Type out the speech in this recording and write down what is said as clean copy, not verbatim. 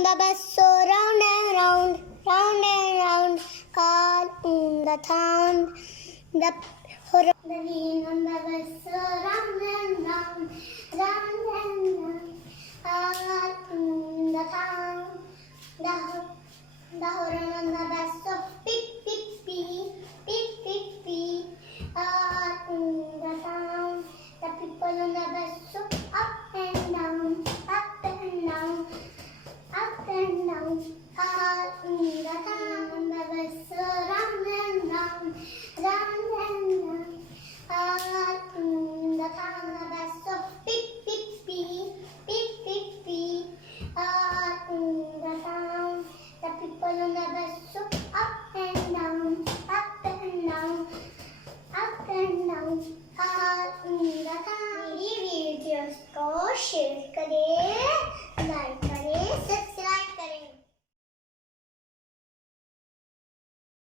on the bus so round and round, round and round, all in the town. The wheel on the bus so round and round, round and round, all in the town. The horn